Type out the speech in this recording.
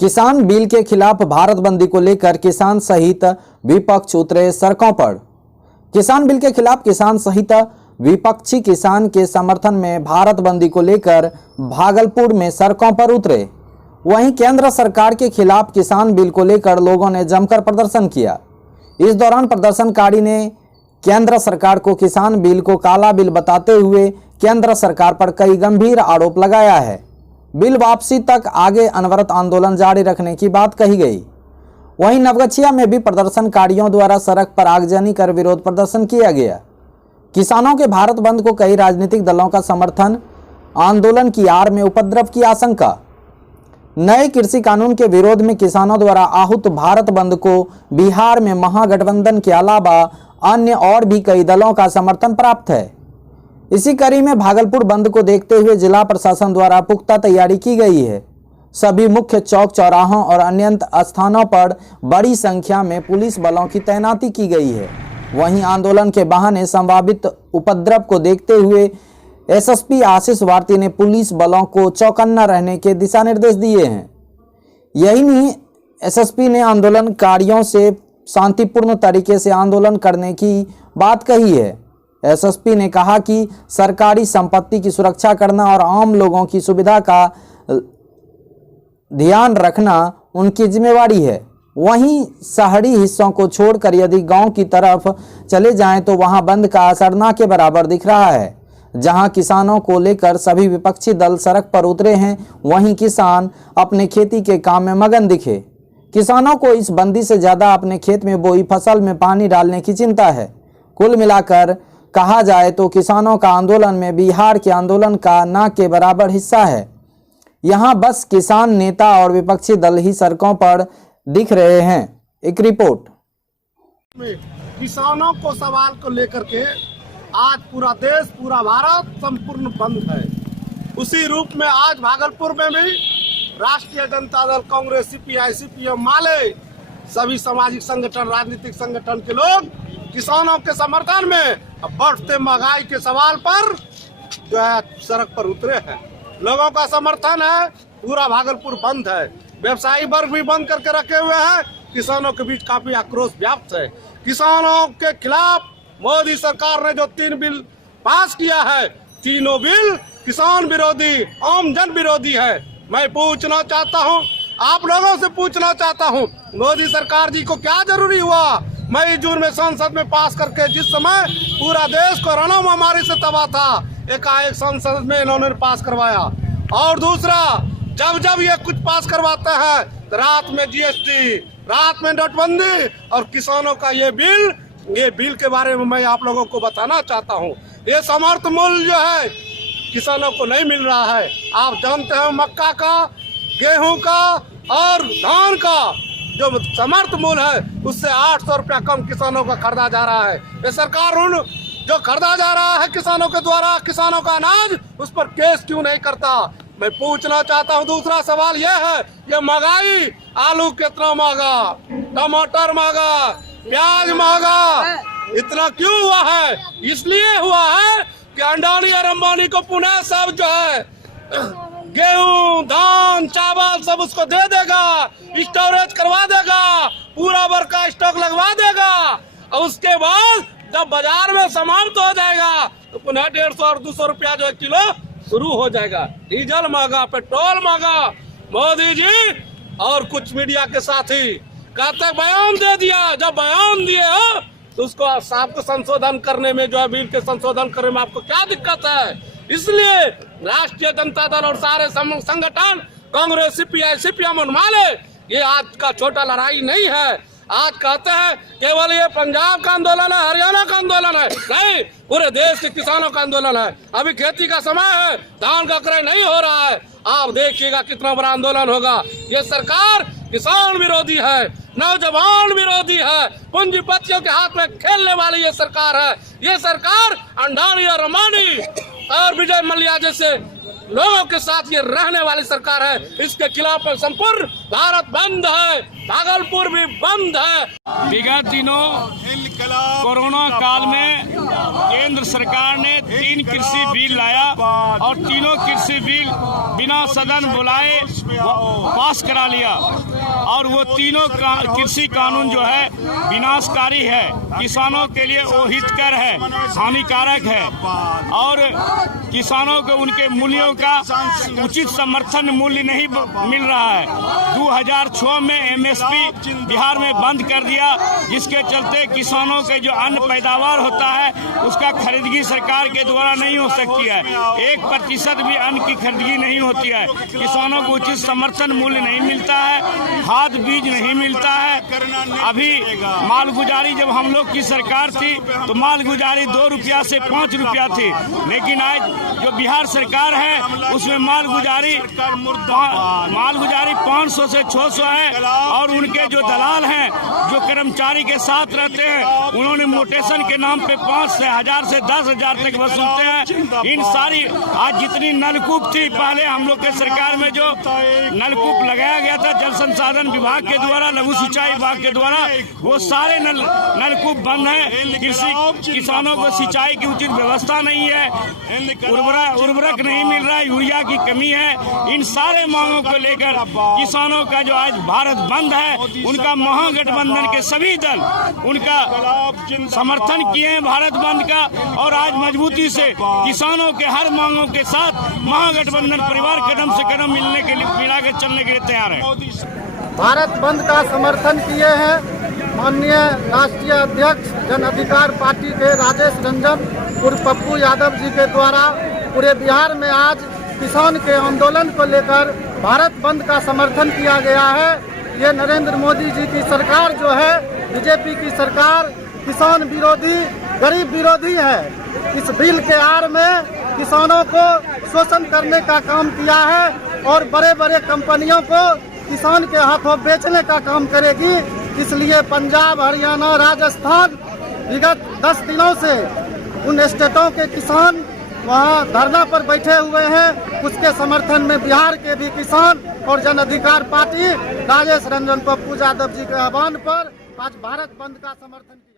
किसान बिल के खिलाफ भारत बंदी को लेकर किसान सहित विपक्ष उतरे सड़कों पर। किसान बिल के खिलाफ किसान सहित विपक्षी किसान के समर्थन में भारत बंदी को लेकर भागलपुर में सड़कों पर उतरे। वहीं केंद्र सरकार के खिलाफ किसान बिल को लेकर लोगों ने जमकर प्रदर्शन किया। इस दौरान प्रदर्शनकारी ने केंद्र सरकार को किसान बिल को काला बिल बताते हुए केंद्र सरकार पर कई गंभीर आरोप लगाया है। बिल वापसी तक आगे अनवरत आंदोलन जारी रखने की बात कही गई। वहीं नवगछिया में भी प्रदर्शनकारियों द्वारा सड़क पर आगजनी कर विरोध प्रदर्शन किया गया। किसानों के भारत बंद को कई राजनीतिक दलों का समर्थन, आंदोलन की आड़ में उपद्रव की आशंका। नए कृषि कानून के विरोध में किसानों द्वारा आहूत भारत बंद को बिहार में महागठबंधन के अलावा अन्य और भी कई दलों का समर्थन प्राप्त है। इसी कड़ी में भागलपुर बंद को देखते हुए जिला प्रशासन द्वारा पुख्ता तैयारी की गई है। सभी मुख्य चौक चौराहों और अन्य स्थानों पर बड़ी संख्या में पुलिस बलों की तैनाती की गई है। वहीं आंदोलन के बहाने संभावित उपद्रव को देखते हुए एसएसपी आशीष भारती ने पुलिस बलों को चौकन्ना रहने के दिशा निर्देश दिए हैं। यही नहीं, एसएसपी ने आंदोलनकारियों से शांतिपूर्ण तरीके से आंदोलन करने की बात कही है। एसएसपी ने कहा कि सरकारी संपत्ति की सुरक्षा करना और आम लोगों की सुविधा का ध्यान रखना उनकी जिम्मेवारी है। वहीं शहरी हिस्सों को छोड़कर यदि गांव की तरफ चले जाएं तो वहां बंद का असर न के बराबर दिख रहा है। जहां किसानों को लेकर सभी विपक्षी दल सड़क पर उतरे हैं, वहीं किसान अपने खेती के काम में मगन दिखे। किसानों को इस बंदी से ज्यादा अपने खेत में बोई फसल में पानी डालने की चिंता है। कुल मिलाकर कहा जाए तो किसानों का आंदोलन में बिहार के आंदोलन का न के बराबर हिस्सा है। यहाँ बस किसान नेता और विपक्षी दल ही सड़कों पर दिख रहे हैं। एक रिपोर्ट। किसानों को सवाल को लेकर के आज पूरा देश, पूरा भारत संपूर्ण बंद है। उसी रूप में आज भागलपुर में भी राष्ट्रीय जनता दल, कांग्रेस, सीपीआई, सीपीएम, माले, सभी सामाजिक संगठन, राजनीतिक संगठन के लोग किसानों के समर्थन में बढ़ते महंगाई के सवाल पर जो है सड़क पर उतरे हैं। लोगों का समर्थन है, पूरा भागलपुर बंद है। व्यवसायी वर्ग भी बंद करके रखे हुए हैं। किसानों के बीच काफी आक्रोश व्याप्त है। किसानों के खिलाफ मोदी सरकार ने जो 3 बिल पास किया है, तीनों बिल किसान विरोधी, आम जन विरोधी है। मैं पूछना चाहता हूं, आप लोगों से पूछना चाहता हूं, मोदी सरकार जी को क्या जरूरी हुआ मई जून में संसद में पास करके, जिस समय पूरा देश कोरोना महामारी से तबाह था, एकाएक संसद में इन्होंने पास करवाया। और दूसरा, जब जब ये कुछ पास करवाते हैं तो रात में जीएसटी, रात में नोटबंदी और किसानों का ये बिल के बारे में मैं आप लोगों को बताना चाहता हूँ। ये समर्थन मूल्य जो है किसानों को नहीं मिल रहा है। आप जानते हैं मक्का का, गेहूं का और धान का जो समर्थन मूल्य है उससे 800 रुपया कम किसानों का खरीदा जा रहा है। ये सरकार उन जो खरीदा जा रहा है किसानों के द्वारा, किसानों का अनाज, उस पर केस क्यों नहीं करता? मैं पूछना चाहता हूँ। दूसरा सवाल यह है, ये महंगाई, आलू कितना महंगा, टमाटर महंगा, प्याज महंगा, इतना क्यों हुआ है? इसलिए हुआ है कि अंडानी और अंबानी को पुनः सब जो है गेहूं, धान, चावल सब उसको दे देगा, स्टोरेज करवा देगा, पूरा भर का स्टॉक लगवा देगा और उसके बाद जब बाजार में समाप्त हो जाएगा तो पुनः 150 और 200 रुपया जो किलो शुरू हो जाएगा। डीजल महंगा, पेट्रोल महंगा। मोदी जी और कुछ मीडिया के साथी कब तक बयान दे दिया, जब बयान दिए हो तो उसको आपको संशोधन करने में, जो है बिल के संशोधन करने में आपको क्या दिक्कत है? इसलिए राष्ट्रीय जनता दल और सारे संगठन, कांग्रेस, सीपीआई, सीपीएम और माले, ये आज का छोटा लड़ाई नहीं है। आज कहते हैं केवल ये पंजाब का आंदोलन है, हरियाणा का आंदोलन है, नहीं, पूरे देश के किसानों का आंदोलन है। अभी खेती का समय है, धान का क्रय नहीं हो रहा है। आप देखिएगा कितना बड़ा आंदोलन होगा। ये सरकार किसान विरोधी है, नौजवान विरोधी है, पूंजीपतियों के हाथ में खेलने वाली ये सरकार है। ये सरकार अंडानी और अंबानी और विजय मल्ल्या जैसे लोगों के साथ ये रहने वाली सरकार है। इसके खिलाफ संपूर्ण भारत बंद है। भागलपुर भी बंद है। विगत दिनों कोरोना काल में केंद्र सरकार ने 3 कृषि बिल लाया और तीनों कृषि बिल बिना सदन बुलाए पास करा लिया और वो तीनों कृषि कानून जो है विनाशकारी है, किसानों के लिए अहितकर है, हानिकारक है और किसानों को उनके मूल्यों का उचित समर्थन मूल्य नहीं मिल रहा है। 2006 में एमएसपी बिहार में बंद कर दिया, जिसके चलते किसानों के जो अन्न पैदावार होता है उसका खरीदगी सरकार के द्वारा नहीं हो सकती है। 1% भी अन्न की खरीदगी नहीं होती है, किसानों को उचित समर्थन मूल्य नहीं मिलता है, खाद बीज नहीं मिलता है। अभी मालगुजारी जब हम लोग की सरकार थी तो मालगुजारी 2 रुपया से 5 रुपया थी, लेकिन आज जो बिहार सरकार है उसमें मालगुजारी 500 से 600 है और उनके जो दलाल हैं जो कर्मचारी के साथ रहते हैं उन्होंने मोटेशन के नाम पे 5 से 1000 से 10,000 तक वसूलते हैं। इन सारी आज जितनी नलकूप थी पहले हम लोग के सरकार में जो नलकूप लगाया गया था जल संसाधन विभाग के द्वारा, लघु सिंचाई विभाग के द्वारा, वो सारे नलकूप बंद हैं। किसानों को सिंचाई की उचित व्यवस्था नहीं है, उर्वरक नहीं मिल रहा है, यूरिया की कमी है। इन सारे मांगों को लेकर किसानों का जो आज भारत बंद है, उनका महागठबंधन के सभी दल उनका समर्थन किए हैं भारत बंद का और आज मजबूती से किसानों के हर मांगों के साथ महागठबंधन परिवार कदम से कदम मिलने के लिए मिलाकर चलने के लिए तैयार है। भारत बंद का समर्थन किए हैं माननीय राष्ट्रीय अध्यक्ष जन अधिकार पार्टी के राजेश रंजन उर्फ पप्पू यादव जी के द्वारा पूरे बिहार में आज किसान के आंदोलन को लेकर भारत बंद का समर्थन किया गया है। ये नरेंद्र मोदी जी की सरकार जो है, बीजेपी की सरकार किसान विरोधी, गरीब विरोधी है। इस बिल के आड़ में किसानों को शोषण करने का काम किया है और बड़े बड़े कंपनियों को किसान के हाथों बेचने का काम करेगी। इसलिए पंजाब, हरियाणा, राजस्थान विगत 10 दिनों से उन स्टेटों के किसान वहां धरना पर बैठे हुए हैं। उसके समर्थन में बिहार के भी किसान और जन अधिकार पार्टी राजेश रंजन पप्पू यादव जी के आह्वान पर आज भारत बंद का समर्थन किया।